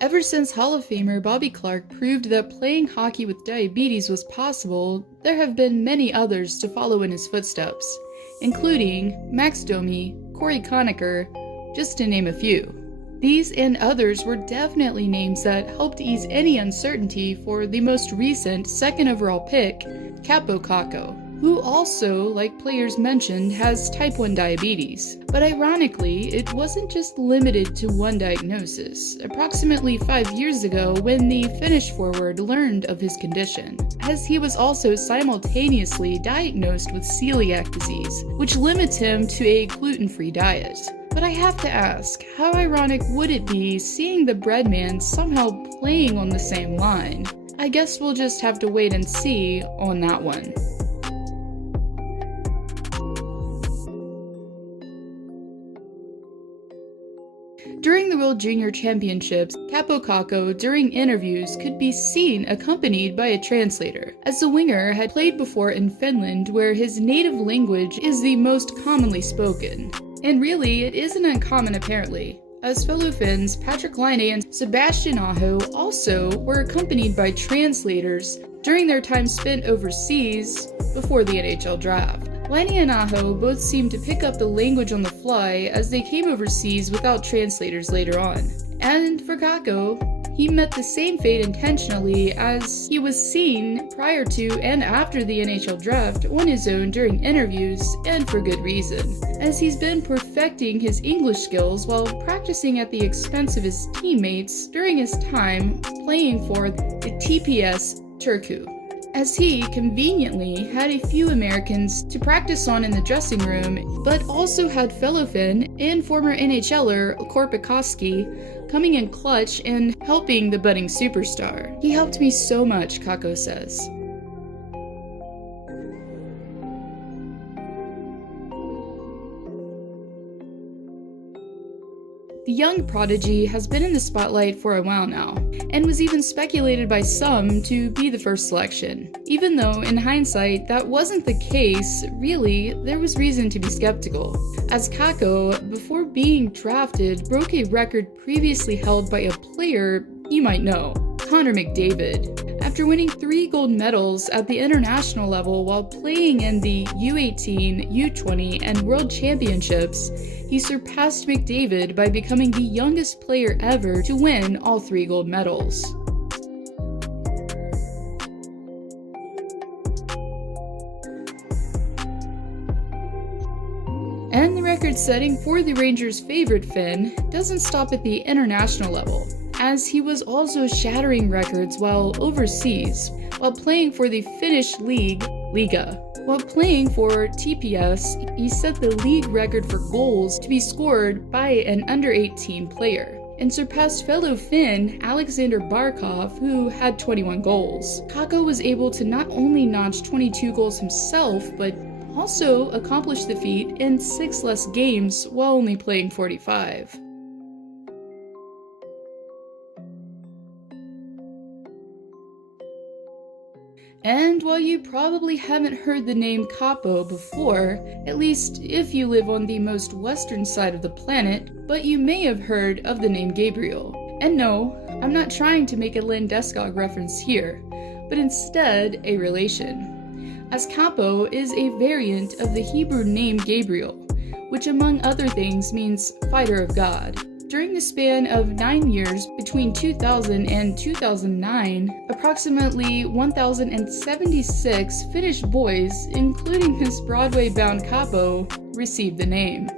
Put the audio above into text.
Ever since Hall of Famer Bobby Clark proved that playing hockey with diabetes was possible, there have been many others to follow in his footsteps, including Max Domi, Corey Conacher, just to name a few. These and others were definitely names that helped ease any uncertainty for the most recent second overall pick, Kaapo Kakko, who also, like players mentioned, has type 1 diabetes. But ironically, it wasn't just limited to one diagnosis, approximately 5 years ago when the Finnish forward learned of his condition, as he was also simultaneously diagnosed with celiac disease, which limits him to a gluten-free diet. But I have to ask, how ironic would it be seeing the breadman somehow playing on the same line? I guess we'll just have to wait and see on that one. During the World Junior Championships, Kaapo Kakko during interviews could be seen accompanied by a translator, as the winger had played before in Finland where his native language is the most commonly spoken. And really, it isn't uncommon apparently, as fellow Finns Patrick Laine and Sebastian Aho also were accompanied by translators during their time spent overseas before the NHL draft. Laine and Aho both seemed to pick up the language on the fly as they came overseas without translators later on. And for Kakko, he met the same fate intentionally as he was seen prior to and after the NHL draft on his own during interviews, and for good reason, as he's been perfecting his English skills while practicing at the expense of his teammates during his time playing for the TPS Turku, as he conveniently had a few Americans to practice on in the dressing room, but also had fellow Finn and former NHLer Corby Kakko coming in clutch and helping the budding superstar. He helped me so much, Kakko says. The young prodigy has been in the spotlight for a while now, and was even speculated by some to be the first selection. Even though, in hindsight, that wasn't the case, really, there was reason to be skeptical, as Kakko, before being drafted, broke a record previously held by a player you might know, Connor McDavid. After winning 3 gold medals at the international level while playing in the U18, U20, and World Championships, he surpassed McDavid by becoming the youngest player ever to win all 3 gold medals. And the record setting for the Rangers' favorite Finn doesn't stop at the international level, as he was also shattering records while overseas, while playing for the Finnish league, Liga. While playing for TPS, he set the league record for goals to be scored by an under-18 player, and surpassed fellow Finn Alexander Barkov, who had 21 goals. Kakko was able to not only notch 22 goals himself, but also accomplish the feat in 6 less games while only playing 45. And while you probably haven't heard the name Kaapo before, at least if you live on the most western side of the planet, but you may have heard of the name Gabriel. And no, I'm not trying to make a Landeskog reference here, but instead a relation, as Kaapo is a variant of the Hebrew name Gabriel, which among other things means fighter of God. During the span of 9 years between 2000 and 2009, approximately 1,076 Finnish boys, including his Broadway-bound Kaapo, received the name.